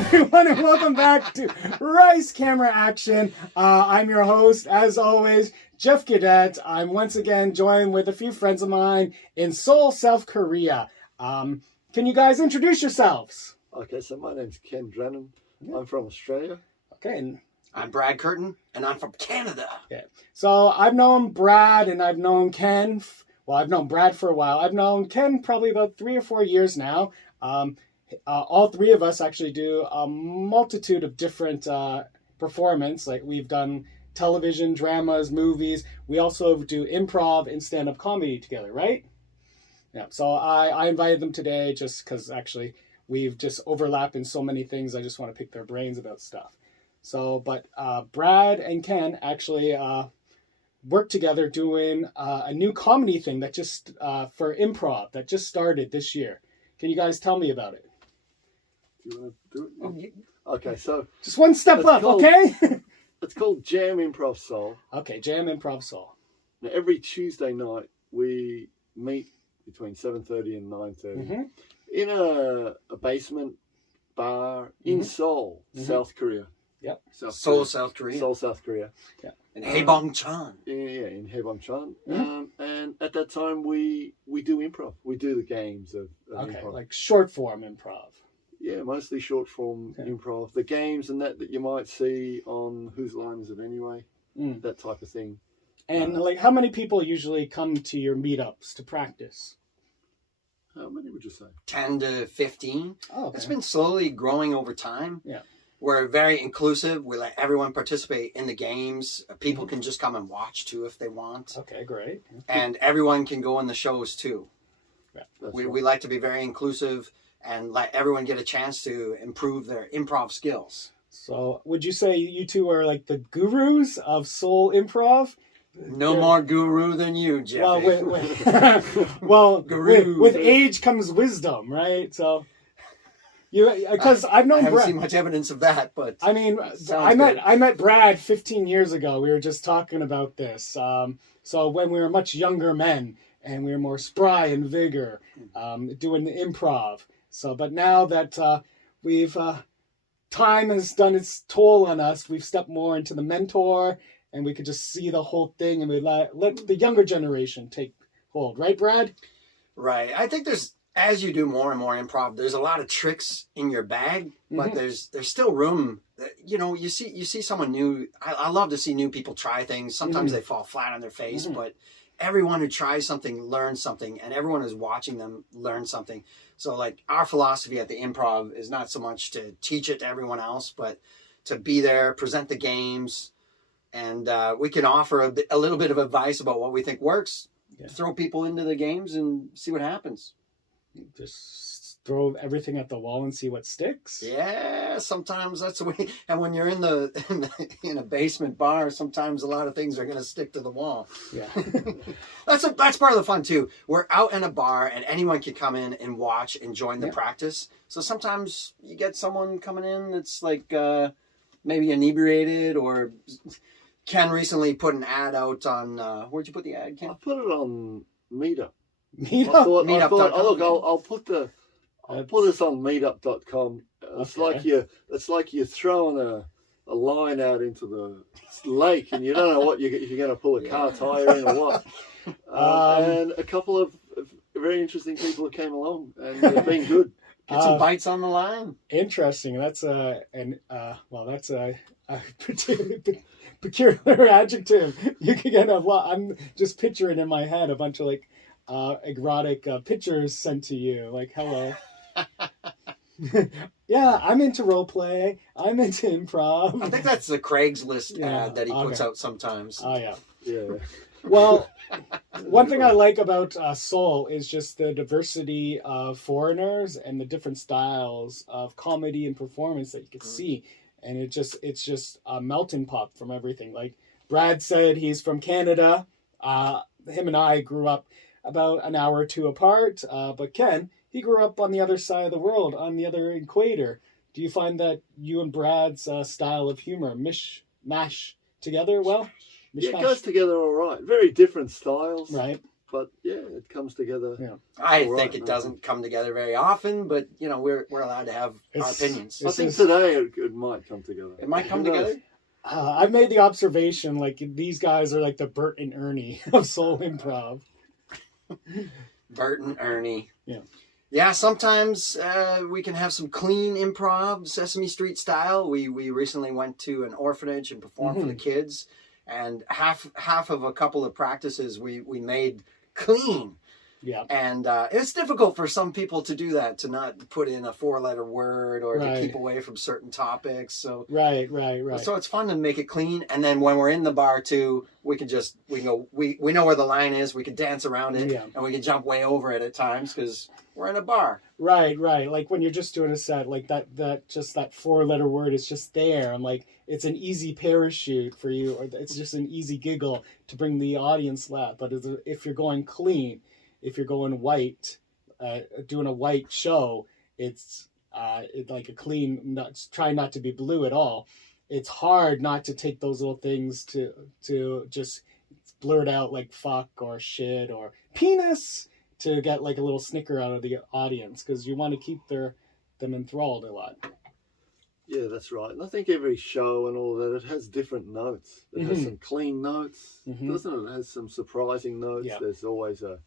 everyone, and welcome back to Rice Camera Action. I'm your host, as always, Geoff Gaudet. I'm once again joined with a few friends of mine in Seoul, South Korea. Can you guys introduce yourselves? Okay, so my name's Ken Drennen. I'm from Australia. Okay. And I'm Brad Curtin, and I'm from Canada. yeah. So I've known Brad and I've known Ken. Well, I've known Brad for a while. I've known Ken probably about 3 or 4 years now. All three of us actually do a multitude of different performance. Like we've done television, dramas, movies. We also do improv and stand-up comedy together, right? Yeah. So I invited them today just because actually we've just overlapped in so many things. I just want to pick their brains about stuff. So, but Brad and Ken actually work together doing a new comedy thing that just for improv that just started this year. Can you guys tell me about it? Do you want to do it? Okay, so Just one step up, okay? it's called Jam Improv Seoul. Okay, Jam Improv Seoul. Now, every Tuesday night we meet between 7:30 and 9:30 Mm-hmm. in a basement bar in Seoul, South Korea. Yep. Seoul, South Korea. Seoul, South Korea. Yeah. And Haebongchan. Yeah, in Haebongchan. And at that time we do improv. We do the games of Okay, improv. like short form improv. Yeah, mostly short form improv. The games and that you might see on Whose Line Is It Anyway? That type of thing. And like, how many people usually come to your meetups to practice? How many would you say? 10 to 15. Oh, okay. It's been slowly growing over time. Yeah. We're very inclusive. We let everyone participate in the games. People can just come and watch too if they want. Okay, great. And everyone can go in the shows too. Yeah, We like to be very inclusive and let everyone get a chance to improve their improv skills. So, would you say you two are like the gurus of Seoul improv? No more guru than you, Jeff. Well, Guru. with age comes wisdom, right? So, because I've known I haven't Brad. seen much evidence of that, but I mean, sounds I met Brad 15 years ago. We were just talking about this. So when we were much younger men and we were more spry and vigor, doing the improv. So, but now that we've time has done its toll on us, we've stepped more into the mentor, and we could just see the whole thing, and we let the younger generation take hold. Right, Brad? right. I think as you do more and more improv, there's a lot of tricks in your bag, but there's still room. You see someone new. I love to see new people try things. Sometimes they fall flat on their face, but everyone who tries something learns something, and everyone who's watching them learn something. So like our philosophy at the Improv is not so much to teach it to everyone else, but to be there, present the games, and we can offer a little bit of advice about what we think works. Yeah. Throw people into the games and see what happens. Just throw everything at the wall and see what sticks. Yeah, sometimes that's the way. And when you're in a basement bar, sometimes a lot of things are going to stick to the wall. Yeah, that's part of the fun too. We're out in a bar, and anyone can come in and watch and join the practice. So sometimes you get someone coming in that's like maybe inebriated, or Ken recently put an ad out on. Where'd you put the ad, Ken? I put it on Meetup. Meetup. I thought, I'll put this on meetup.com. It's like you're throwing a line out into the lake, and you don't know what you're going to pull a car tire in or what. And a couple of very interesting people who came along, and they've been good. Get some bites on the line. Interesting. That's a peculiar adjective. You could get a lot. I'm just picturing in my head a bunch of like erotic pictures sent to you. Like, hello. Yeah, I'm into role play. I'm into improv. I think that's the Craigslist ad that he puts out sometimes. Oh yeah. Yeah. Well, one thing I like about Seoul is just the diversity of foreigners and the different styles of comedy and performance that you can see, and it's just a melting pot from everything. Like Brad said, he's from Canada. Him and I grew up about an hour or two apart, but Ken, he grew up on the other side of the world, on the other equator. Do you find that you and Brad's style of humor mash together well? Yeah, it goes together all right. Very different styles. Right. but yeah, it comes together. Yeah. I think it doesn't come together very often, but we're allowed to have our opinions. I think today it might come together. It might come together. I've made the observation, like, these guys are like the Bert and Ernie of Seoul Improv. Bert and Ernie. Yeah. Yeah, sometimes we can have some clean improv, Sesame Street style. We recently went to an orphanage and performed for the kids, and half of a couple of practices we made clean. Yeah. And it's difficult for some people to do that, to not put in a 4-letter word or to keep away from certain topics. So Right. So it's fun to make it clean, and then when we're in the bar too, we can go. We know where the line is. We can dance around it, and we can jump way over it at times because we're in a bar. Right. Like when you're just doing a set, like that 4-letter word is just there, and like it's an easy parachute for you, or it's just an easy giggle to bring the audience laugh. But if you're going clean, if you're going white, doing a white show, it's like a clean, try not to be blue at all. It's hard not to take those little things to just blurt out like fuck or shit or penis to get like a little snicker out of the audience, because you want to keep them enthralled a lot. Yeah, that's right. And I think every show and all that, it has different notes. It has some clean notes, doesn't it? It has some surprising notes. Yeah. There's always the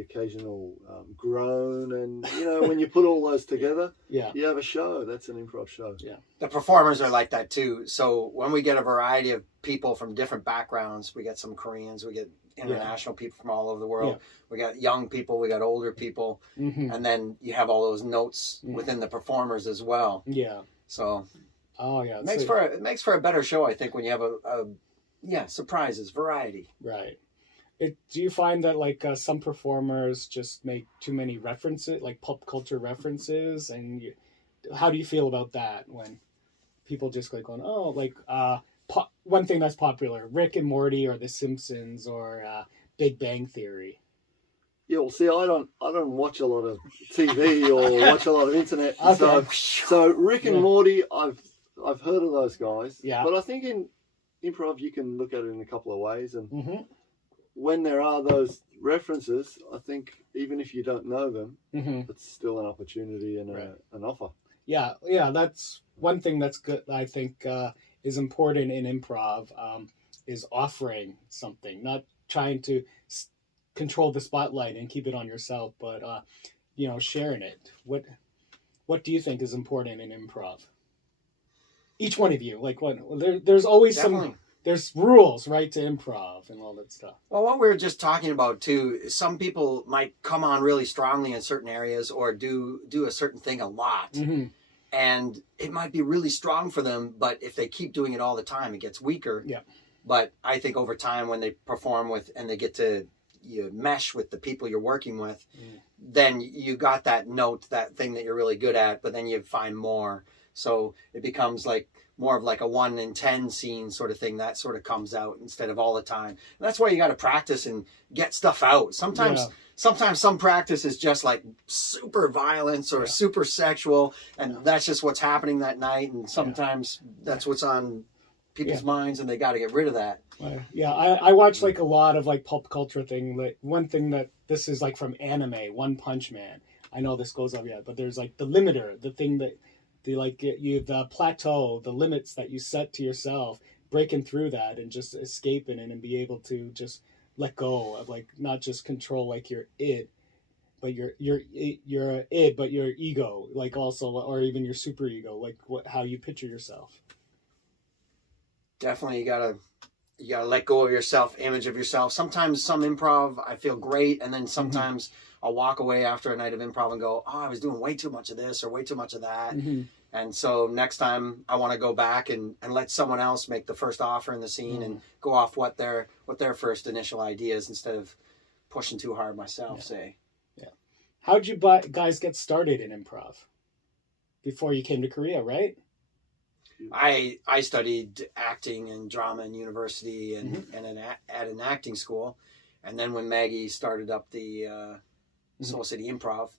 occasional groan, and when you put all those together, you have a show. That's an improv show. Yeah. The performers are like that too. So when we get a variety of people from different backgrounds, we get some Koreans, we get international people from all over the world. We got young people, we got older people, and then you have all those notes within the performers as well. Yeah. So. Oh yeah. It makes for a better show, I think, when you have a surprises, variety. Right. Do you find that like some performers just make too many references, like pop culture references, and how do you feel about that when people just like going, oh, like one thing that's popular, Rick and Morty or The Simpsons or Big Bang Theory? Yeah, well, see, I don't watch a lot of TV or watch a lot of internet. Okay. So Rick and Morty, I've heard of those guys. Yeah. But I think in improv you can look at it in a couple of ways, and when there are those references, I think even if you don't know them, it's still an opportunity and an offer. Yeah, that's one thing that's good, I think, is important in improv, is offering something, not trying to control the spotlight and keep it on yourself, but sharing it. What do you think is important in improv? Each one of you, like there's always Definitely. There's rules, right, to improv and all that stuff. Well, what we were just talking about too, some people might come on really strongly in certain areas or do a certain thing a lot. And it might be really strong for them, but if they keep doing it all the time, it gets weaker. Yeah. But I think over time, when they perform with and they get to mesh with the people you're working with, then you got that note, that thing that you're really good at, but then you find more. So it becomes like more of like a 1 in 10 scene sort of thing that sort of comes out instead of all the time. And that's why you got to practice and get stuff out. Sometimes some practice is just like super violence or super sexual, and that's just what's happening that night. And sometimes that's what's on people's minds, and they got to get rid of that. Yeah, I watch like a lot of like pop culture thing. Like one thing that this is like from anime, One Punch Man. I know this goes up yet, but there's like the limiter, the thing that the plateau, the limits that you set to yourself, breaking through that and just escaping it and be able to just let go of, like, not just control like your id, but your id, but your ego, like also, or even your super ego, like how you picture yourself. Definitely, you gotta let go of your image of yourself. Sometimes some improv I feel great, and then sometimes I'll walk away after a night of improv and go, oh, I was doing way too much of this or way too much of that. And so next time I want to go back and let someone else make the first offer in the scene and go off what their first initial idea is instead of pushing too hard myself, say. Yeah. How'd you guys get started in improv? Before you came to Korea, right? I studied acting and drama in university and at an acting school. And then when Maggie started up the Soul City Improv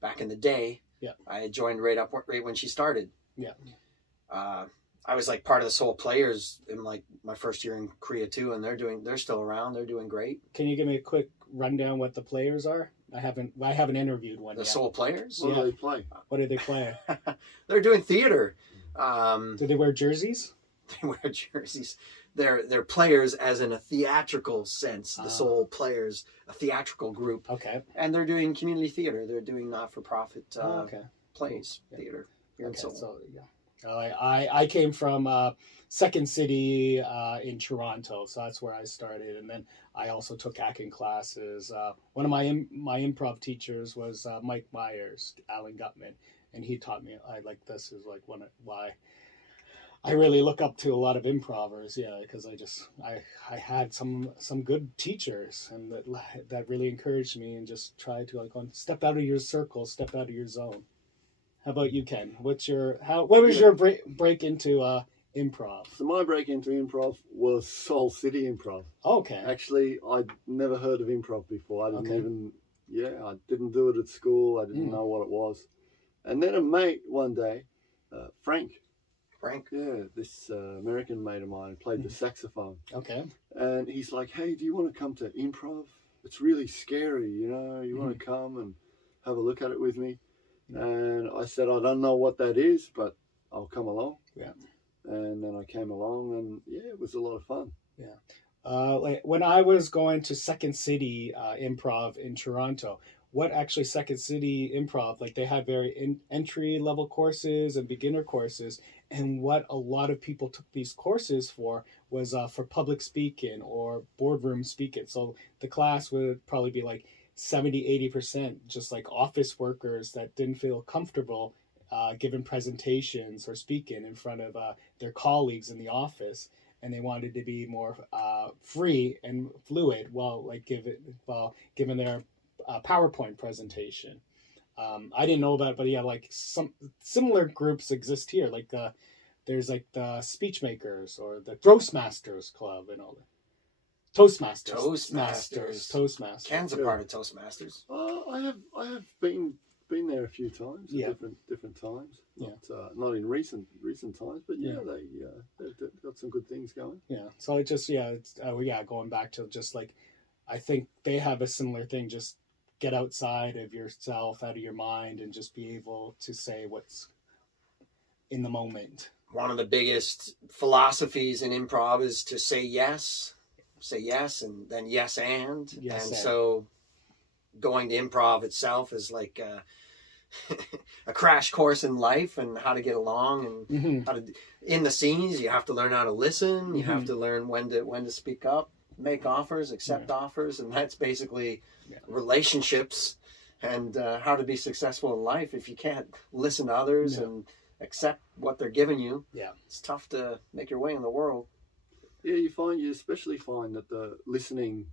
back in the day, I had joined right when she started. I was like part of the Seoul Players in like my first year in Korea too, and they're still around. They're doing great. Can you give me a quick rundown what the players are? I haven't interviewed one The yet. Seoul Players. What do they play? What do they play? They're doing theater. Do they wear jerseys? They wear jerseys. They're players as in a theatrical sense. The Seoul Players, a theatrical group. Okay. And they're doing community theater. They're doing not-for-profit Okay. plays, Cool. theater here in Okay, Seoul. so I came from Second City in Toronto, so that's where I started, and then I also took acting classes. One of my improv teachers was Mike Myers, Alan Gutman, and he taught me. This is like why I really look up to a lot of improvers, because I had some good teachers, and that really encouraged me, and just try to step out of your circle, step out of your zone. How about you, Ken? What was your break into improv? So my break into improv was Seoul City Improv. Okay. Actually, I'd never heard of improv before. I didn't I didn't do it at school. I didn't know what it was. And then a mate one day, Frank, this American mate of mine, played the saxophone. Okay. And he's like, hey, do you want to come to improv? It's really scary, you want to come and have a look at it with me? And I said, I don't know what that is, but I'll come along. Yeah. And then I came along, and it was a lot of fun. Yeah. When I was going to Second City Improv in Toronto, what actually Second City Improv, they had very entry level courses and beginner courses. And what a lot of people took these courses for was for public speaking or boardroom speaking. So the class would probably be 70-80% just office workers that didn't feel comfortable giving presentations or speaking in front of their colleagues in the office, and they wanted to be more free and fluid while giving their PowerPoint presentation. I didn't know about it, but some similar groups exist here. There's the speech makers or the Toastmasters Club and all that. Toastmasters. Ken's a part of Toastmasters. I have been there a few times, different times. Not in recent times, but they've got some good things going. Yeah. So going back to just I think they have a similar thing. Just get outside of yourself, out of your mind, and just be able to say what's in the moment. One of the biggest philosophies in improv is to say yes, and then yes, and so going to improv itself is like a crash course in life and how to get along and how to in the scenes. You have to learn how to listen. You have to learn when to speak up, make offers, accept offers, and that's basically relationships and how to be successful in life. If you can't listen to others and accept what they're giving you, it's tough to make your way in the world. Yeah, you especially find that the listening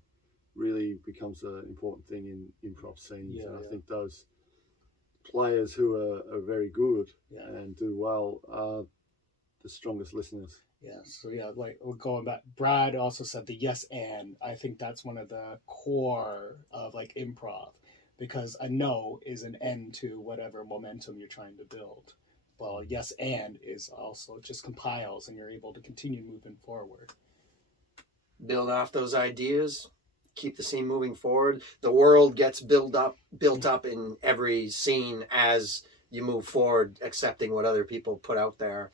really becomes an important thing in improv scenes. And I think those players who are very good and do well are the strongest listeners. Yeah, so we're going back. Brad also said the yes and. I think that's one of the core of improv, because a no is an end to whatever momentum you're trying to build. Well, yes and is also just compiles, and you're able to continue moving forward. Build off those ideas, keep the scene moving forward. The world gets built up in every scene as you move forward, accepting what other people put out there.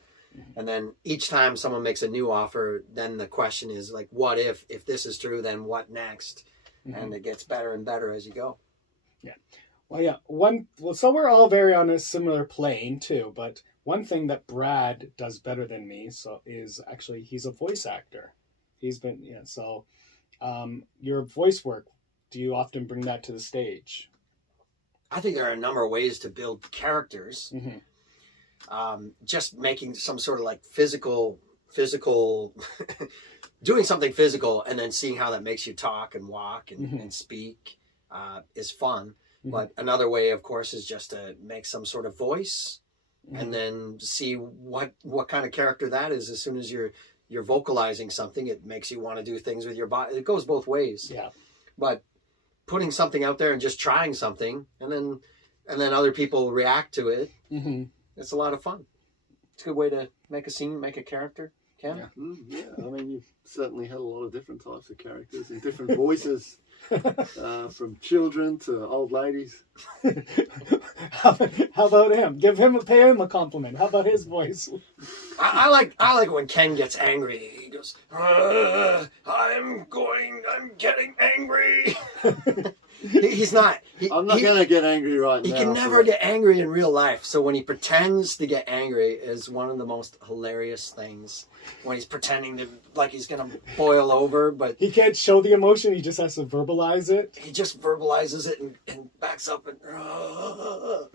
And then each time someone makes a new offer, then the question is what if this is true, then what next? And it gets better and better as you go. Yeah. Well, so we're all very on a similar plane too, but one thing that Brad does better than me is actually he's a voice actor. He's been, your voice work, do you often bring that to the stage? I think there are a number of ways to build characters. Just making some sort of physical, doing something physical and then seeing how that makes you talk and walk and speak is fun. But another way, of course, is just to make some sort of voice and then see what kind of character that is. As soon as you're vocalizing something, it makes you want to do things with your body. It goes both ways. Yeah. But putting something out there and just trying something and then other people react to it, it's a lot of fun. It's a good way to make a scene, make a character. Ken? Yeah. Yeah, I mean, you've certainly had a lot of different types of characters and different voices, from children to old ladies. How about him? Pay him a compliment. How about his voice? I like when Ken gets angry. He goes, I'm getting angry. He's not. I'm not going to get angry right now. He can never get angry in real life. So when he pretends to get angry is one of the most hilarious things. When he's pretending to, like he's going to boil over, but... He can't show the emotion, he just has to verbalize it. He just verbalizes it and backs up and... Oh,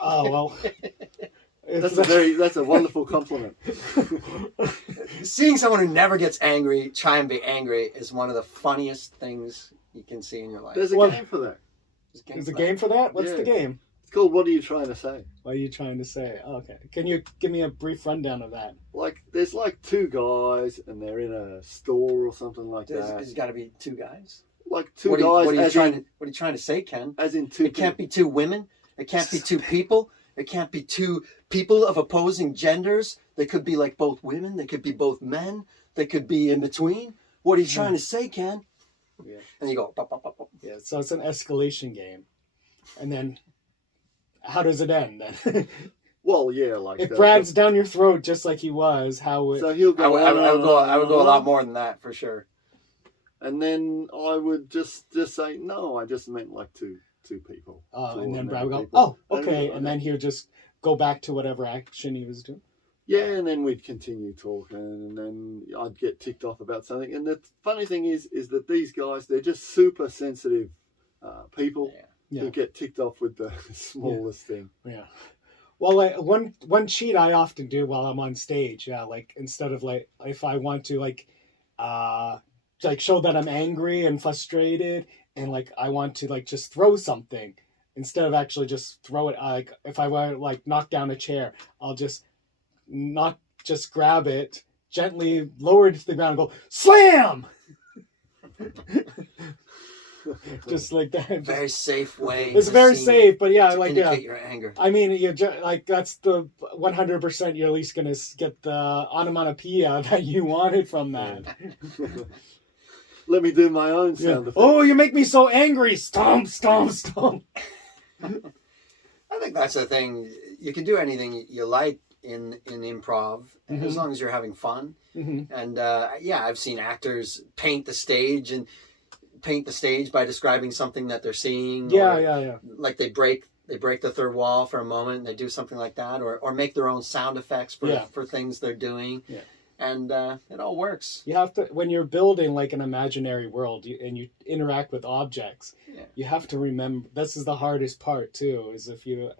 well... That's a wonderful compliment. Seeing someone who never gets angry try and be angry is one of the funniest things you can see in your life. There's a game for that. There's a game for that? What's the game? It's called What Are You Trying to Say? What are you trying to say? Oh, okay. Can you give me a brief rundown of that? Like, there's like two guys and they're in a store or something like that. There's got to be two guys. Like two What guys. are you trying to say, Ken? As in two. It can't be two women. It can't be two people. It can't be two people of opposing genders. They could be like both women. They could be both men. They could be in between. What are you trying to say, Ken? Yeah. And you go, pop, pop, pop, pop. Yeah, so it's an escalation game. And then, how does it end then? Well, yeah, like if Brad's down your throat just like he was, how would... So he'll go... I would go a lot more than that, for sure. And then I would just say, no, I just meant like two people. And then Brad would go, oh, okay. And then he would just go back to whatever action he was doing. Yeah, and then we'd continue talking, and then I'd get ticked off about something. And the funny thing is that these guys, they're just super sensitive people who get ticked off with the smallest thing. Yeah. Well, like one cheat I often do while I'm on stage, like instead of like if I want to like show that I'm angry and frustrated, and like I want to like just throw something instead of actually just throw it. Like if I want to like knock down a chair, I'll just grab it gently, lower it to the ground, and go slam. Just like that. Very safe way. It's very safe, but yeah, like indicate your anger. I mean, you like that's the 100%. You're at least gonna get the onomatopoeia that you wanted from that. Let me do my own sound effect. Oh, you make me so angry! Stomp, stomp, stomp. I think that's the thing. You can do anything you like in improv as long as you're having fun. Mm-hmm. And I've seen actors paint the stage by describing something that they're seeing. Yeah. Like they break the third wall for a moment and they do something like that, or make their own sound effects for things they're doing. Yeah. And it all works. You have to, when you're building like an imaginary world and you interact with objects, you have to remember, this is the hardest part too, is if you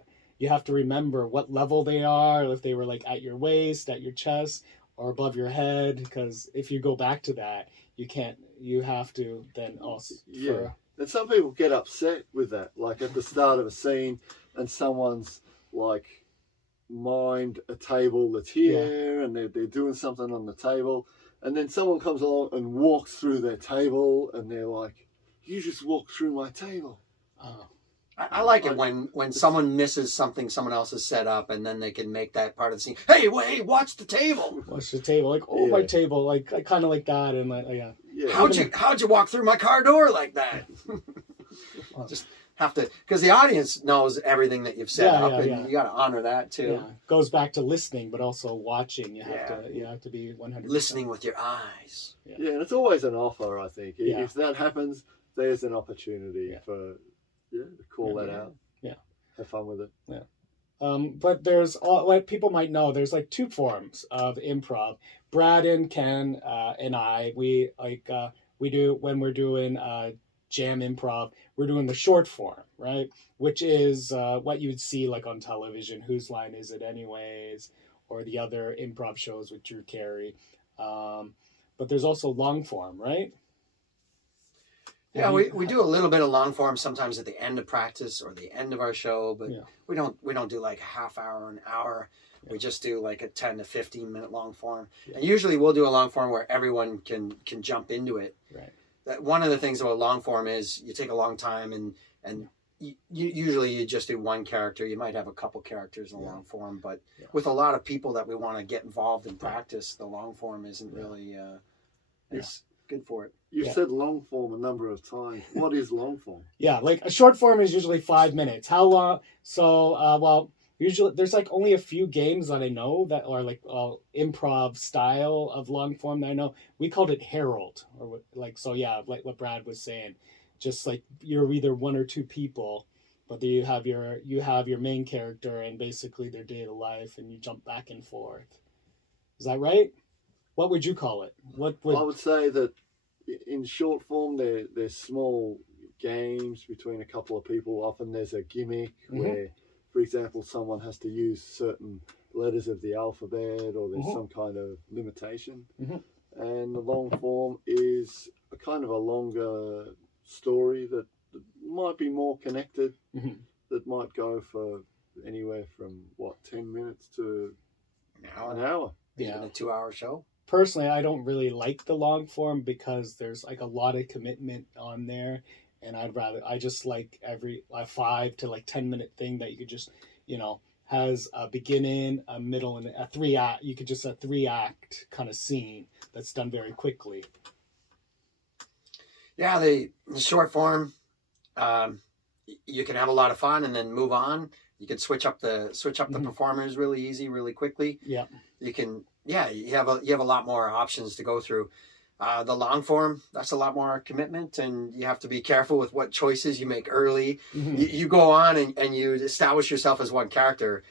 have to remember what level they are, if they were like at your waist, at your chest, or above your head, because if you go back to that, you have to then also... Yeah, and some people get upset with that, like at the start of a scene, and someone's like mimed a table that's here, and they're doing something on the table, and then someone comes along and walks through their table, and they're like, you just walked through my table. Oh. I like it when someone misses something someone else has set up, and then they can make that part of the scene. Hey, wait! Watch the table. Watch the table. Like, my table. Like, I kind of like that, and like, How'd you walk through my car door like that? Just have to, because the audience knows everything that you've set up, and you got to honor that too. Yeah. Goes back to listening, but also watching. You have to be 100%. Listening with your eyes. Yeah, and it's always an offer. I think if that happens, there's an opportunity for. Yeah, call that out. Yeah. Have fun with it. Yeah. But there's, like people might know, there's like two forms of improv. Brad and Ken and I, we do, when we're doing jam improv, we're doing the short form, right? Which is what you'd see like on television, Whose Line Is It Anyways? Or the other improv shows with Drew Carey. But there's also long form, right? Yeah, we do a little bit of long form sometimes at the end of practice or the end of our show, but we don't do like a half hour or an hour. Yeah. We just do like a 10 to 15 minute long form. Yeah. And usually we'll do a long form where everyone can jump into it. Right. That one of the things about long form is you take a long time and usually you just do one character. You might have a couple characters in the long form, but Yeah. with a lot of people that we want to get involved in practice, the long form isn't really it's good for it. You've said long form a number of times. What is long form? Yeah, like a short form is usually 5 minutes. How long? So, well, usually there's like only a few games that I know that are like improv style of long form that I know. We called it Herald, or like, so yeah, like what Brad was saying, just like you're either one or two people, but then you have your main character and basically their day to life, and you jump back and forth. Is that right? What would you call it? What would I would say that in short form, they're small games between a couple of people. Often there's a gimmick where, for example, someone has to use certain letters of the alphabet, or there's some kind of limitation. And the long form is a kind of a longer story that might be more connected, that might go for anywhere from 10 minutes to an hour. Even a 2-hour show. Personally, I don't really like the long form because there's like a lot of commitment on there, and I just like every 5 to 10 minute thing that you could just, has a beginning, a middle, and a 3-act. You could just a 3-act kind of scene that's done very quickly. Yeah, the short form, you can have a lot of fun and then move on. You can switch up the performers really easy, really quickly. Yeah. You can, you have a lot more options to go through. The long form, that's a lot more commitment, and you have to be careful with what choices you make early. You go on and you establish yourself as one character.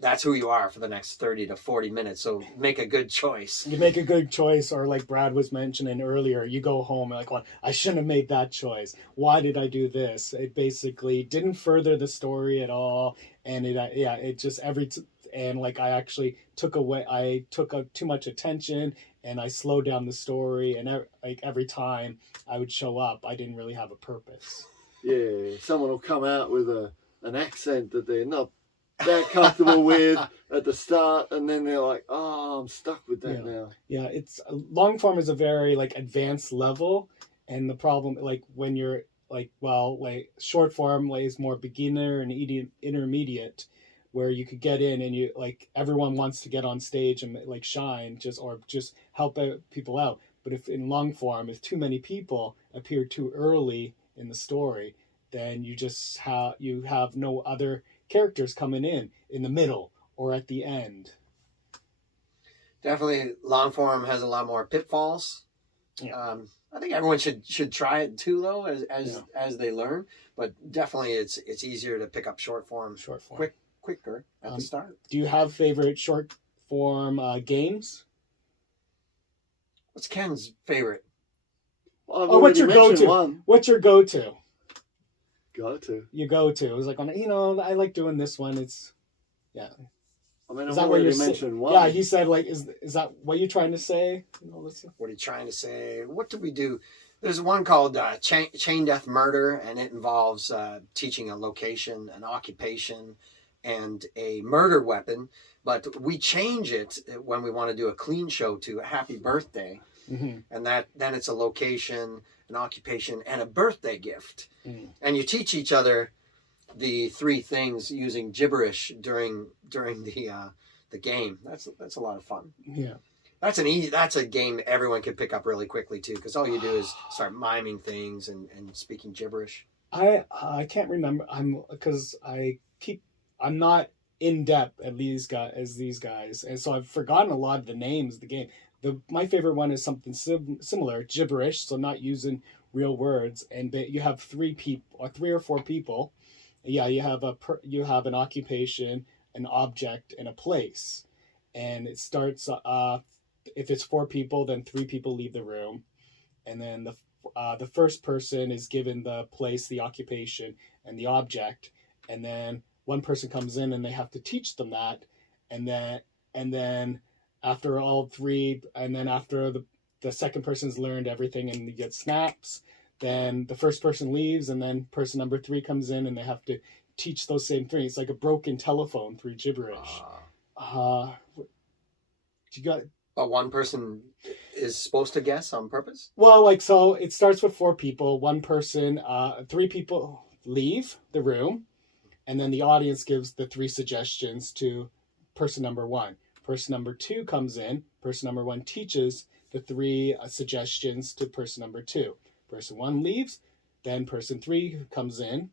That's who you are for the next 30 to 40 minutes. So make a good choice. You make a good choice, or like Brad was mentioning earlier, you go home and well, I shouldn't have made that choice. Why did I do this? It basically didn't further the story at all, and it just and like I actually took too much attention, and I slowed down the story, and like every time I would show up, I didn't really have a purpose. Yeah, someone will come out with an accent that they're not that comfortable with at the start, and then they're like, "Oh, I'm stuck with that now." Yeah, it's long form is a very advanced level, and the problem when you're short form is more beginner and intermediate, where you could get in and you everyone wants to get on stage and shine or just help people out. But if in long form, if too many people appear too early in the story, then you have no other characters coming in the middle or at the end. Definitely, long form has a lot more pitfalls. I think everyone should try it too, though, as they learn. But definitely, it's easier to pick up short form quicker at the start. Do you have favorite short form games? What's Ken's favorite? Well, what's your go-to? What's your go-to? You go to. It was I like doing this one. It's, yeah. I mean, I've already mentioned one. Yeah, he said, is that what you're trying to say? What are you trying to say? What did we do? There's one called Chain Death Murder, and it involves teaching a location, an occupation, and a murder weapon. But we change it when we want to do a clean show to a happy birthday. And then it's a location, an occupation, and a birthday gift. And you teach each other the 3 things using gibberish during the game. That's a lot of fun. Yeah. That's a game everyone can pick up really quickly too, because all you do is start miming things and speaking gibberish. I can't remember. I'm not in depth as these guys, and so I've forgotten a lot of the names of the game. My favorite one is something similar, gibberish, so not using real words, and you have 3 or 4 people. Yeah, you have an occupation, an object, and a place, and it starts. If it's 4 people, then 3 people leave the room, and then the first person is given the place, the occupation, and the object, and then one person comes in and they have to teach them that, and then after all 3, and then after the second person's learned everything and you get snaps, then the first person leaves, and then person number 3 comes in and they have to teach those same things. It's like a broken telephone through gibberish. You got. But one person is supposed to guess on purpose? Well, so it starts with 4 people. One person, 3 people. leave the room, and then the audience gives the 3 suggestions to person number 1. Person number 2 comes in. Person number 1 teaches the 3 suggestions to person number 2. Person 1 leaves. Then person 3 comes in,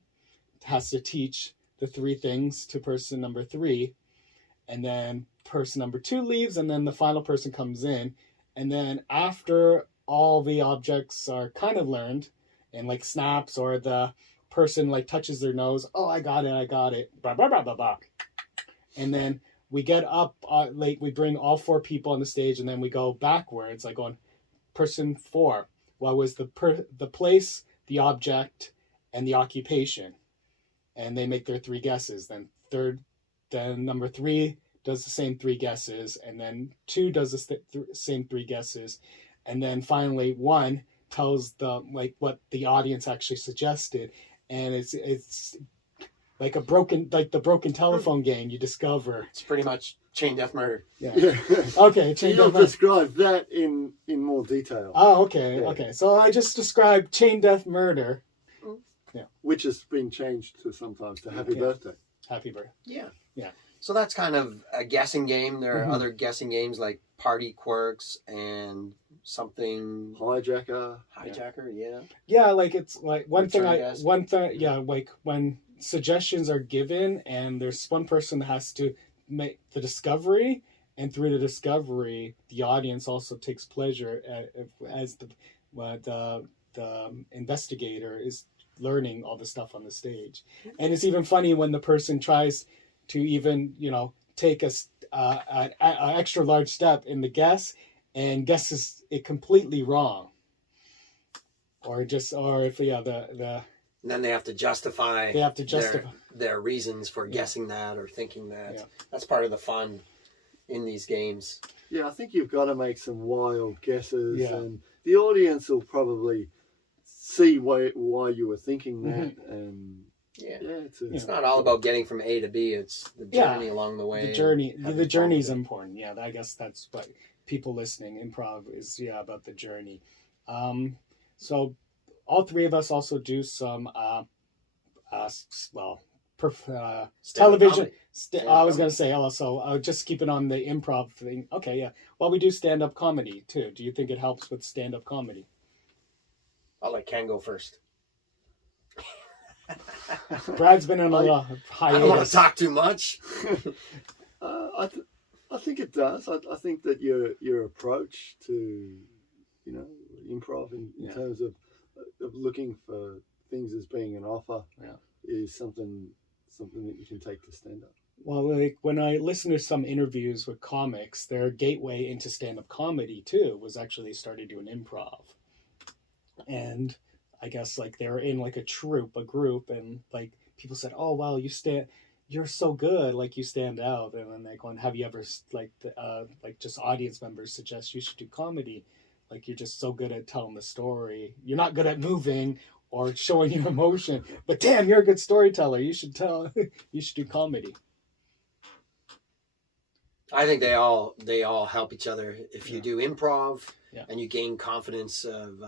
has to teach the 3 things to person number 3. And then person number 2 leaves, and then the final person comes in. And then after all the objects are kind of learned, and like snaps, or the person like touches their nose, oh, I got it, blah, blah, blah, blah, blah. And then we get up, we bring all 4 people on the stage, and then we go backwards, like on person 4. What was the place, the object, and the occupation? And they make their 3 guesses. Then number 3 does the same 3 guesses, and then 2 does the same 3 guesses, and then finally 1 tells what the audience actually suggested, and it's like the broken telephone game. You discover It's pretty much chain death murder. Yeah. Okay, So chain you'll death murder. describe that in more detail. Oh, okay, Yeah. okay. So I just described chain death murder. Which has been changed to sometimes to Happy Yeah. Birthday. Happy birthday. Yeah. Yeah. So that's kind of a guessing game. There are Mhm. other guessing games like Party Quirks and something Hijacker. Hijacker. Yeah. Yeah, like it's like Return guess. yeah, like when suggestions are given and there's one person that has to make the discovery, and through the discovery the audience also takes pleasure as the investigator is learning all the stuff on the stage. And it's even funny when the person tries to even take an extra large step in the guess and guesses it completely wrong, or if the And then they have to justify. they have to justify. their reasons for Yeah. guessing that or thinking that. Yeah. That's part of the fun in these games. Yeah, I think you've got to make some wild guesses, Yeah. and the audience will probably see why you were thinking that, and Yeah. it's It's not all about getting from A to B. It's the journey along the way. The journey, and having the fun journey with is it. important. Yeah, I guess that's what people listening. Improv is about the journey. So all 3 of us also do some Stand-up television. comedy. I was going to say also, just keep it on the improv thing. Okay, yeah. Well, we do stand-up comedy too. Do you think it helps with stand-up comedy? I'll let Ken go first. Brad's been on a little I don't want to hiatus. talk too much. I think it does. I think that your approach to improv in Yeah. terms of looking for things as being an offer is something that you can take to stand up. Well, like when I listen to some interviews with comics, their gateway into stand-up comedy too was actually they started doing improv. And I guess like they were in like a group, and like people said, "Oh wow, you're so good, like you stand out." And then they're going, "Have you ever like just audience members suggest you should do comedy? Like you're just so good at telling the story. You're not good at moving or showing your emotion, but damn, you're a good storyteller. You should do comedy." I think they all help each other. If you Yeah. do improv Yeah. and you gain confidence of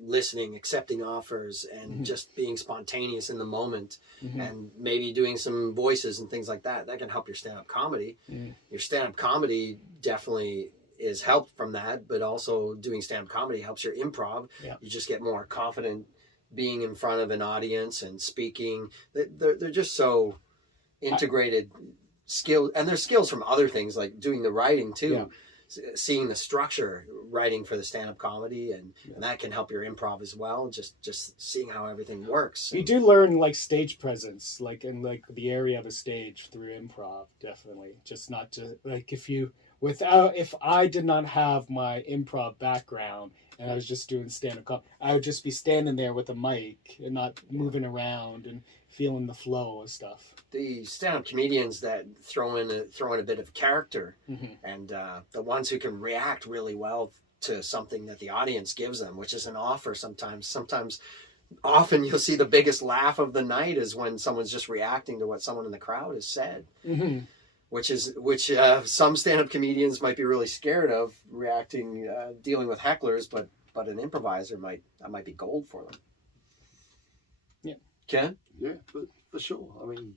listening, accepting offers, and Mhm. just being spontaneous in the moment, Mhm. and maybe doing some voices and things like that, that can help your stand-up comedy. Mhm. Your stand-up comedy definitely is helped from that, but also doing stand-up comedy helps your improv. Yeah. You just get more confident being in front of an audience and speaking. They're just so integrated skill, and there's skills from other things like doing the writing too. Yeah. Seeing the structure, writing for the stand-up comedy, and that can help your improv as well. Just seeing how everything works. You do learn like stage presence, like in like the area of a stage through improv, definitely. Just not to like if I did not have my improv background and I was just doing stand-up comedy, I would just be standing there with a mic and not moving around and feeling the flow of stuff. The stand-up comedians that throw in a bit of character, Mhm. and the ones who can react really well to something that the audience gives them, which is an offer sometimes. Often you'll see the biggest laugh of the night is when someone's just reacting to what someone in the crowd has said, Mm-hmm. which some stand-up comedians might be really scared of reacting, dealing with hecklers, but an improviser might be gold for them. Ken? Yeah, for sure. I mean,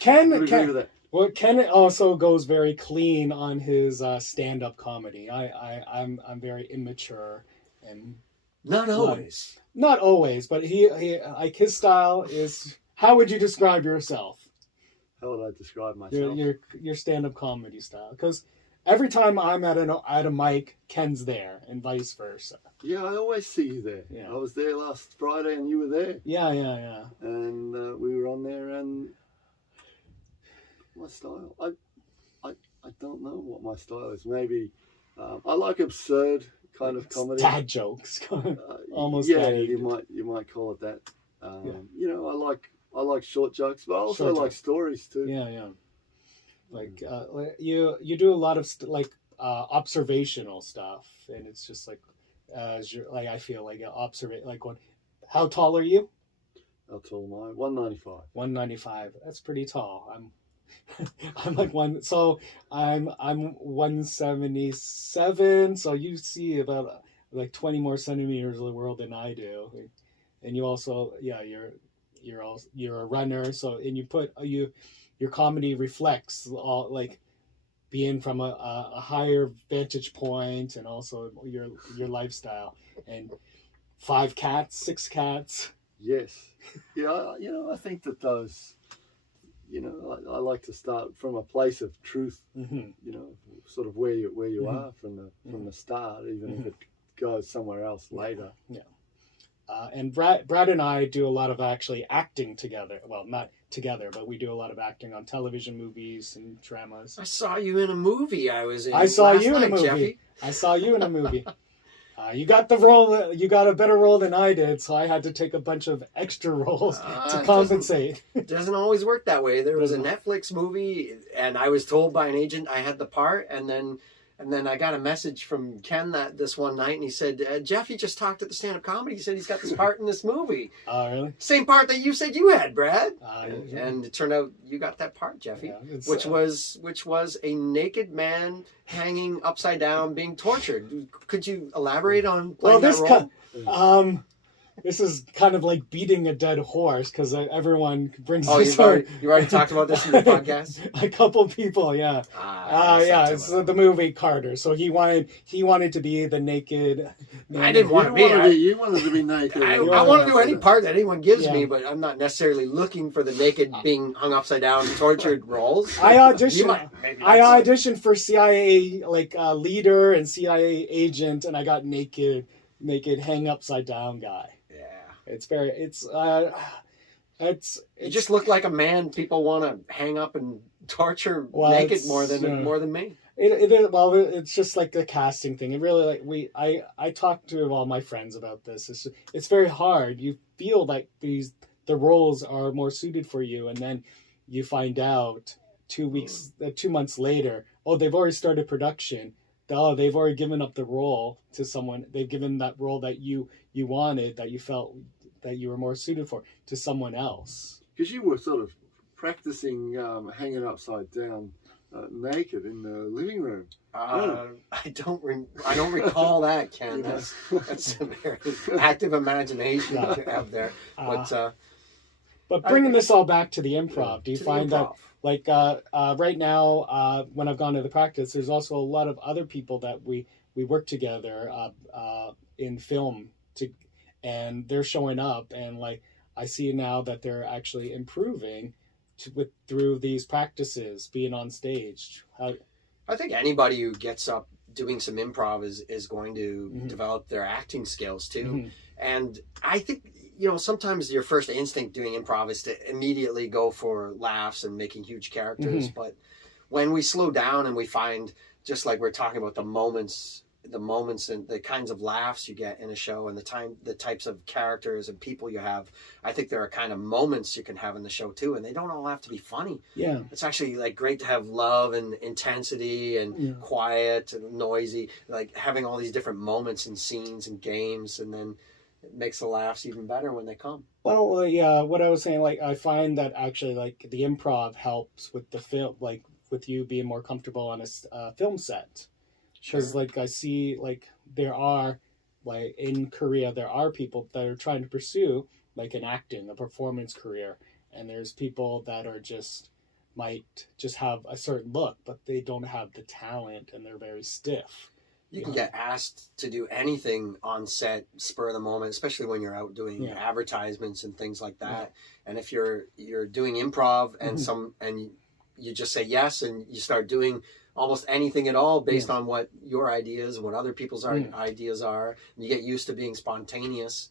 Ken, I would agree with that. well, Ken also goes very clean on his stand-up comedy. I'm very immature and Not always. not always, but he like his style is. How would you describe yourself? How would I describe myself? Your stand-up comedy style, because every time I'm at a mic, Ken's there, and vice versa. Yeah, I always see you there. Yeah. I was there last Friday, and you were there. Yeah. And we were on there, and my style, I don't know what my style is. Maybe I like absurd kind of comedy. Dad jokes, almost. Yeah, daddy. you might call it that. You know, I like short jokes, but I also Short like jokes. stories too. Yeah. Like you do a lot of observational stuff, and it's just like like I feel like how tall are you? How tall am I? 195. 195. That's pretty tall. I'm like I'm 177. So you see about like 20 more centimeters of the world than I do, and you also you're a runner. So and you put your comedy reflects all like being from a higher vantage point, and also your lifestyle, and 5 cats, 6 cats. Yes. Yeah, you know, I think that those, you know, I like to start from a place of truth, Mm-hmm. you know, sort of where you Mm-hmm. are from the start, even if it goes somewhere else later. Yeah. And Brad and I do a lot of actually acting together. Well, not together, but we do a lot of acting on television, movies, and dramas. I saw you in a movie I was in. I saw last you in a night, movie. Jeffy. I saw you in a movie. You got the role. You got a better role than I did, so I had to take a bunch of extra roles to compensate. It doesn't always work that way. There was a Netflix movie, and I was told by an agent I had the part, and then I got a message from Ken this one night, and he said, Jeff, he just talked at the stand-up comedy. He said he's got this part in this movie. Oh, really? Same part that you said you had, Brad. Yeah. And it turned out you got that part, Jeffy, Yeah, which was a naked man hanging upside down, being tortured. Could you elaborate on playing that role? This is kind of like beating a dead horse, because everyone brings Oh, this you already talked about this in your podcast? A couple people, yeah. Yeah, it's the movie Carter. So he wanted to be the naked man. I didn't want to be. You wanted to be naked. I want to do any part that anyone gives me, but I'm not necessarily looking for the naked, being hung upside down, tortured roles. I auditioned for CIA leader and CIA agent, and I got naked hang upside down guy. You just look like a man people want to hang up and torture naked more than me. It's just like the casting thing. It really I talked to all my friends about this. It's very hard. You feel like the roles are more suited for you, and then you find out 2 months later, they've already started production. They've already given up the role to someone. They've given that role that you wanted, that you felt that you were more suited for, to someone else. Because you were sort of practicing hanging upside down naked in the living room. I don't recall that, Ken. That's a very active imagination you have there. But bringing this all back to the improv, do you find that right now, when I've gone to the practice, there's also a lot of other people that we work together in film, and they're showing up, and I see now that they're actually improving through these practices, being on stage. I think anybody who gets up doing some improv is going to develop their acting skills too. Mm-hmm. And I think, sometimes your first instinct doing improv is to immediately go for laughs and making huge characters. Mm-hmm. But when we slow down and we find, just like we're talking about, the moments and the kinds of laughs you get in a show, and the types of characters and people you have, I think there are kind of moments you can have in the show too, and they don't all have to be funny. Yeah, it's actually great to have love and intensity and quiet and noisy, having all these different moments and scenes and games, and then it makes the laughs even better when they come. Well, yeah, what I was saying, I find that actually the improv helps with the film, with you being more comfortable on a film set. Because I see there are in Korea, there are people that are trying to pursue like an acting, a performance career, and there's people that are might just have a certain look, but they don't have the talent and they're very stiff. You can get asked to do anything on set, spur of the moment, especially when you're out doing advertisements and things like that. And if you're doing improv and you just say yes and you start doing almost anything at all based on what your ideas and what other people's ideas are, and you get used to being spontaneous,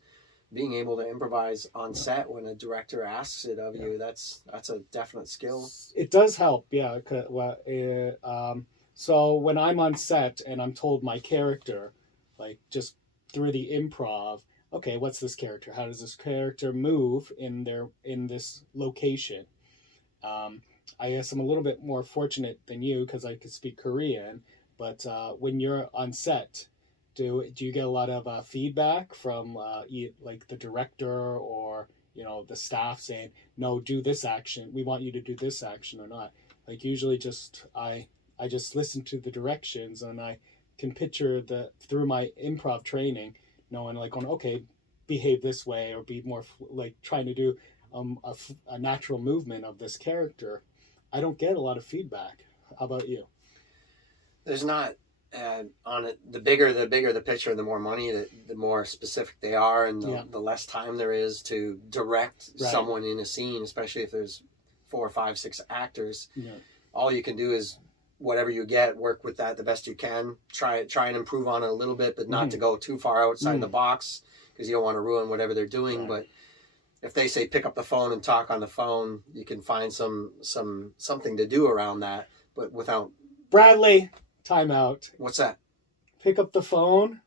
being able to improvise on set when a director asks it of you, that's a definite skill. It does help, so when I'm on set and I'm told my character, like just through the improv, okay, what's this character? How does this character move in this location? I guess I'm a little bit more fortunate than you because I could speak Korean, but when you're on set, do you get a lot of feedback from like the director or the staff saying, no, do this action, we want you to do this action or not? Like usually I just listen to the directions and I can picture through my improv training, knowing like going, okay, behave this way or be more like trying to do a natural movement of this character. I don't get a lot of feedback. How about you? There's not on it. The bigger the picture, the more money, the more specific they are, and the less time there is to direct someone in a scene, especially if there's 4, 5, 6 actors. Yeah. All you can do is whatever you get, work with that the best you can. Try and improve on it a little bit, but not to go too far outside the box because you don't want to ruin whatever they're doing. But if they say pick up the phone and talk on the phone, you can find something to do around that, but without. Bradley, time out. What's that? Pick up the phone.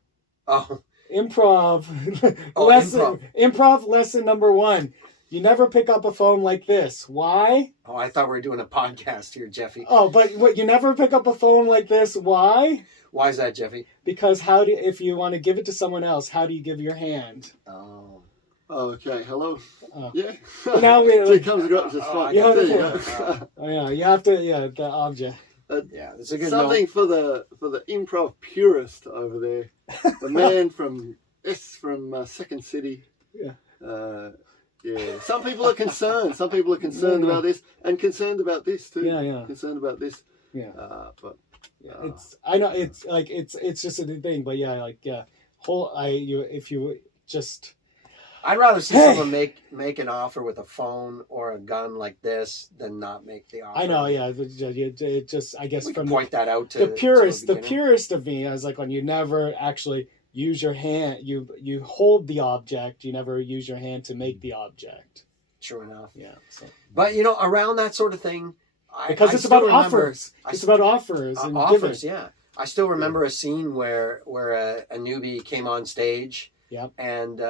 Oh. Improv. Improv lesson number 1. You never pick up a phone like this. Why? Oh, I thought we were doing a podcast here, Jeffy. Oh, but you never pick up a phone like this. Why? Why is that, Jeffy? Because if you want to give it to someone else, how do you give your hand? Oh. Okay, hello. Yeah. Now it comes across as fun. You have to, the object. It's a good something for the improv purist over there. The man from Second City. Yeah. Yeah, some people are concerned. Some people are concerned about this, and concerned about this too. Yeah. Concerned about this. Yeah. But I know it's like it's just a thing, but if you just. I'd rather see someone make an offer with a phone or a gun like this than not make the offer. I know, it just I guess we from can point that out to the purist of me. I was like, when you never actually use your hand, you hold the object, you never use your hand to make the object. True enough. Yeah. So. But around that sort of thing, because it's about offers. It's about offers and offers. Giving. Yeah, I still remember a scene where a newbie came on stage. Yeah. And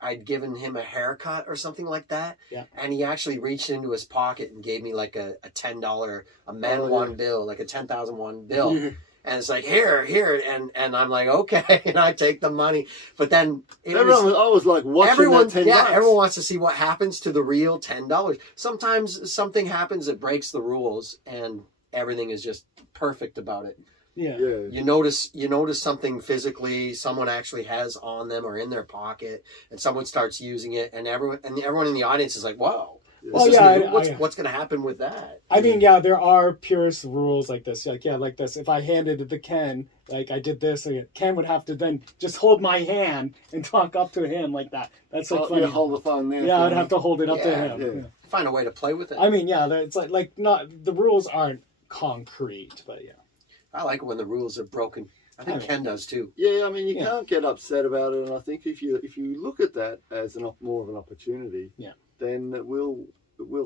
I'd given him a haircut or something like that. Yeah. And he actually reached into his pocket and gave me like a $10 Manwon bill, like a 10,000 won bill. And it's like, here, and I'm like, okay, and I take the money. But then everyone was always like watching that $10. Yeah, everyone wants to see what happens to the real $10. Sometimes something happens that breaks the rules, and everything is just perfect about it. Yeah. You notice something physically someone actually has on them or in their pocket, and someone starts using it, and everyone in the audience is like, whoa. What's going to happen with that? I mean, there are purist rules like this. Like this. If I handed it to Ken, like I did this, Ken would have to then just hold my hand and talk up to him like that. That's so funny. Hold the phone there. Yeah, I'd have to hold it up to him. Yeah. Find a way to play with it. I mean, it's like not the rules aren't concrete, but yeah. I like it when the rules are broken. I think Ken does too. Yeah, I mean, you can't get upset about it, and I think if you look at that as more of an opportunity, then it will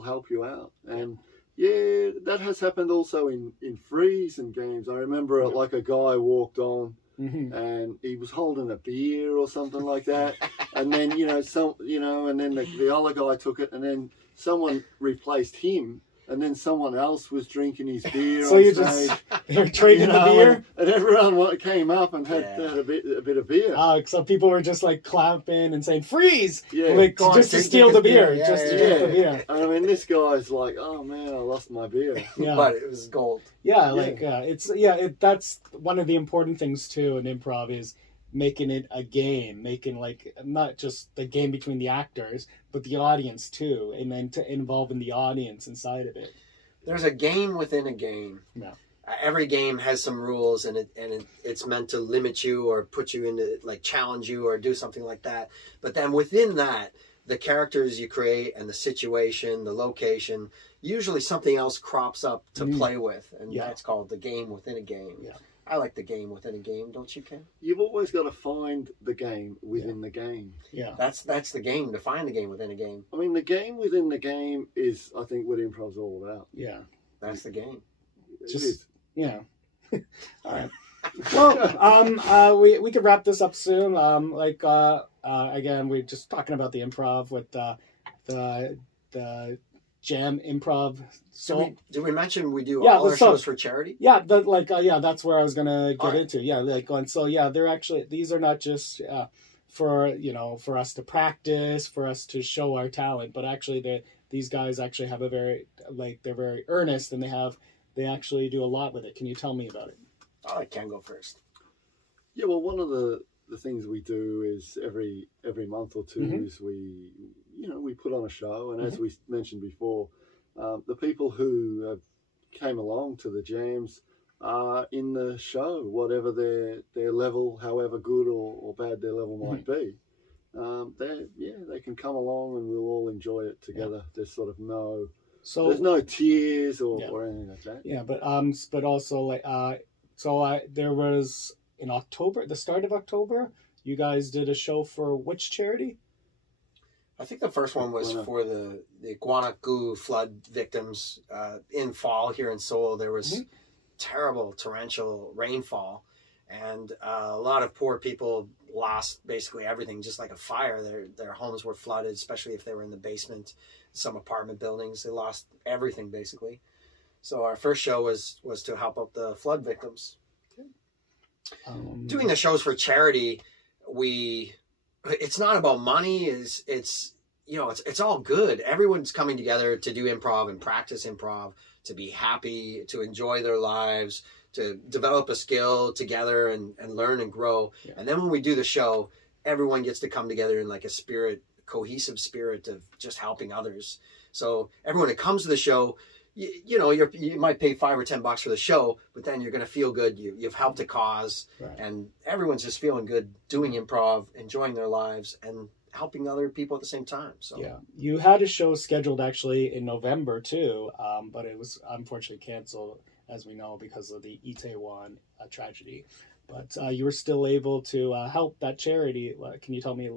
help you out. And that has happened also in freeze and games. I remember like a guy walked on and he was holding a beer or something like that, and then and then the other guy took it, and then someone replaced him. And then someone else was drinking his beer so on stage. You're trading the beer? And everyone came up and had a bit of beer. So people were just like clapping and saying, freeze! Yeah. Like, just to steal the beer. To drink the beer. And I mean, this guy's like, oh man, I lost my beer. Yeah. But it was gold. That's one of the important things too in improv is making it a game, making like not just the game between the actors, but the audience too, and then to involving the audience inside of it. There's a game within a game. Yeah. Every game has some rules, and it's meant to limit you or put you into, like, challenge you or do something like that. But then within that, the characters you create and the situation, the location, usually something else crops up to play with, and that's called the game within a game. Yeah. I like the game within a game, don't you, Ken? You've always got to find the game within the game. Yeah. That's the game, to find the game within a game. I mean, the game within the game is, I think, what improv's all about. Yeah. That's the game. It Just is. yeah. All right. Well, we could wrap this up soon. Again, we're just talking about the improv with the Jam Improv. So Did we mention we do all our shows for charity? yeah, that's where I was gonna get into. Yeah, they're actually, these are not just for us to practice, for us to show our talent, but actually these guys actually have a very, they're very earnest, and they actually do a lot with it. Can you tell me about it? I'll let Ken go first. Yeah, well, one of the things we do is every month or two is we put on a show, and as we mentioned before, the people who came along to the jams are in the show, whatever their level, however good or bad their level might be. They can come along and we'll all enjoy it together. Yeah. There's sort of there's no tears or anything like that. Yeah, but also there was in October, the start of October, you guys did a show for which charity? I think the first one was for the Guanacu flood victims in fall here in Seoul. There was terrible torrential rainfall, and a lot of poor people lost basically everything, just like a fire. Their homes were flooded, especially if they were in the basement, some apartment buildings. They lost everything basically. So our first show was to help out the flood victims. Doing the shows for charity, it's not about money. It's all good. Everyone's coming together to do improv and practice improv, to be happy, to enjoy their lives, to develop a skill together and learn and grow. Yeah. And then when we do the show, everyone gets to come together in like a cohesive spirit of just helping others. So everyone that comes to the show, you might pay $5 or $10 for the show, but then you're going to feel good. You've helped a cause, and everyone's just feeling good doing improv, enjoying their lives, and helping other people at the same time. So yeah, you had a show scheduled actually in November too, but it was unfortunately canceled, as we know, because of the Itaewon tragedy. But you were still able to help that charity. Can you tell me?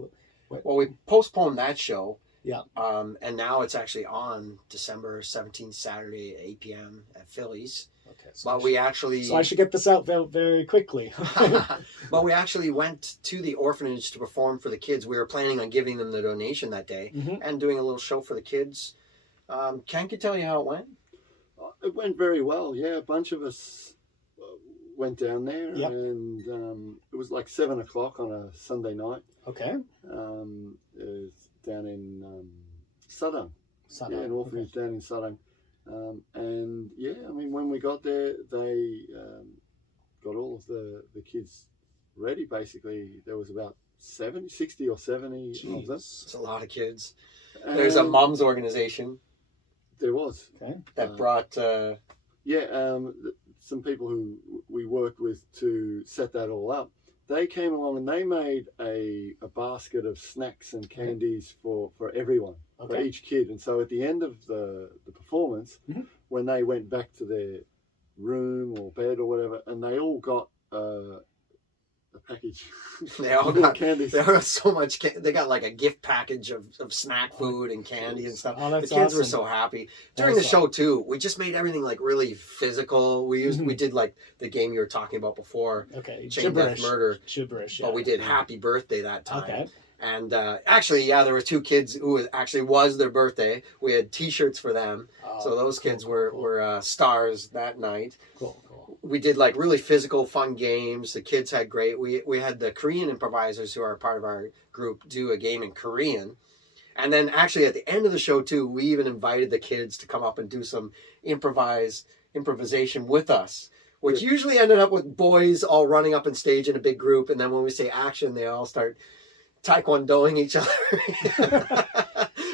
Well, we postponed that show. Yeah. And now it's actually on December 17th, Saturday at 8 p.m. at Philly's. Okay. So I should get this out very quickly. But we actually went to the orphanage to perform for the kids. We were planning on giving them the donation that day and doing a little show for the kids. Ken can tell you how it went. It went very well. Yeah, a bunch of us went down there, and it was like 7:00 on a Sunday night. Okay. Down in Sudang. Yeah, an orphanage down in Sudang. And yeah, I mean, when we got there, they got all of the kids ready. Basically, there was about 60 or 70 of them. It's a lot of kids. There's a mom's organization. There was. Okay. That brought... some people who we worked with to set that all up. They came along and they made a basket of snacks and candies for everyone, for each kid. And so at the end of the performance, when they went back to their room or bed or whatever, and they all got a package. They all got candies. They got so much. They got like a gift package of snack food and candy and stuff. Oh, the kids were so happy during the show too. We just made everything like really physical. We did like the game you were talking about before. Okay, Chain Death Murder. Gibberish. Yeah. But we did Happy Birthday that time. Okay. And actually, there were 2 kids who actually was their birthday. We had T-shirts for them. So those kids were stars that night. Cool. We did like really physical, fun games. The kids had great. We had the Korean improvisers who are part of our group do a game in Korean. And then actually at the end of the show too, we even invited the kids to come up and do some improvisation with us. which usually ended up with boys all running up on stage in a big group, and then when we say action, they all start taekwondoing each other.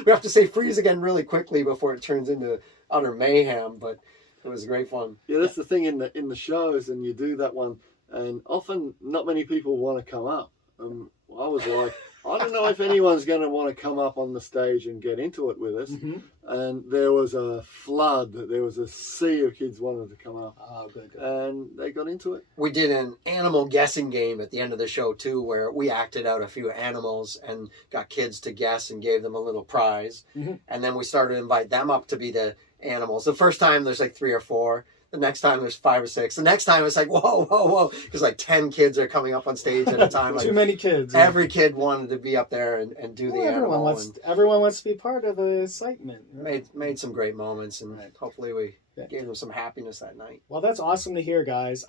We have to say freeze again really quickly before it turns into utter mayhem, but it was great fun. Yeah, that's the thing in the shows, and you do that one, and often not many people want to come up. I was like, I don't know if anyone's going to want to come up on the stage and get into it with us. Mm-hmm. And there was a flood. There was a sea of kids wanting to come up. Oh, good. And they got into it. We did an animal guessing game at the end of the show, too, where we acted out a few animals and got kids to guess and gave them a little prize. Mm-hmm. And then we started to invite them up to be the animals. The first time there's like 3 or 4. The next time there's 5 or 6. The next time it's like, whoa. Because like 10 kids are coming up on stage at a time. Like, too many kids. Every kid wanted to be up there and do the animal. Everyone wants to be part of the excitement. Made some great moments, and hopefully we gave them some happiness that night. Well, that's awesome to hear, guys.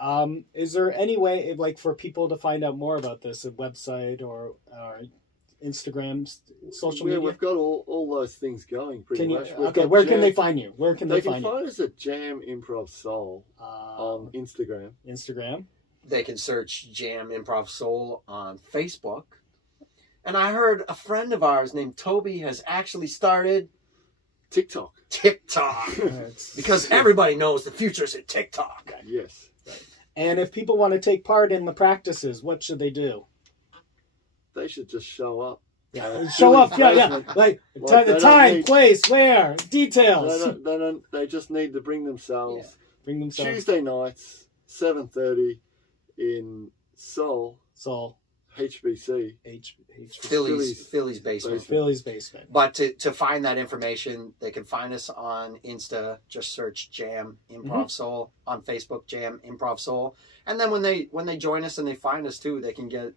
Is there any way, like, for people to find out more about this, a website or Instagram, social media? We've got all those things going pretty much. Where can they find you? Where can they find you? They can find us at Jam Improv Seoul on Instagram. They can search Jam Improv Seoul on Facebook. And I heard a friend of ours named Toby has actually started TikTok. Because everybody knows the future's at TikTok. Yes. And if people want to take part in the practices, what should they do? They should just show up. Show up, yeah. Like the time, place, where, details. They just need to bring themselves. Yeah. Bring themselves. Tuesday nights, 7:30 in Seoul. HBC. Philly's basement. But to find that information, they can find us on Insta. Just search Jam Improv Seoul. On Facebook, Jam Improv Seoul. And then when they join us and they find us too,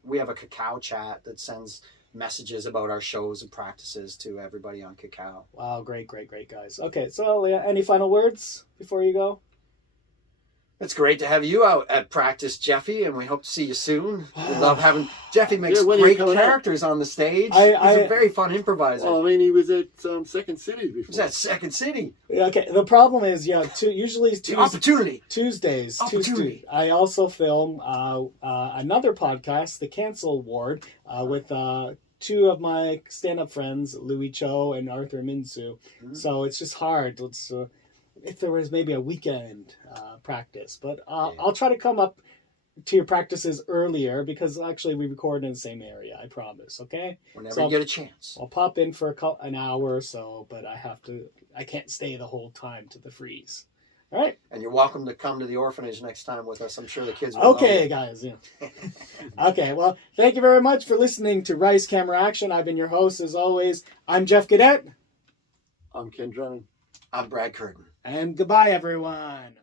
we have a Kakao chat that sends messages about our shows and practices to everybody on Kakao. Wow, great, guys. Okay, so any final words before you go? It's great to have you out at practice, Jeffy, and we hope to see you soon. We love having Jeffy makes great characters on the stage. He's a very fun improviser. Well, I mean, he was at Second City before. He was at Second City. Okay, the problem is, usually Tuesdays. Opportunity. I also film another podcast, The Cancel Ward, with 2 of my stand-up friends, Louis Cho and Arthur Minsu. Mm-hmm. So it's just hard. If there was maybe a weekend practice, but I'll try to come up to your practices earlier because actually we record in the same area. I promise. Okay. Whenever you get a chance, I'll pop in for an hour or so, but I can't stay the whole time to the freeze. All right. And you're welcome to come to the orphanage next time with us. I'm sure the kids will. Okay, guys. Yeah. Okay. Well, thank you very much for listening to Rice Camera Action. I've been your host as always. I'm Geoff Gaudet. I'm Ken Drennen. I'm Brad Curtin. And goodbye, everyone.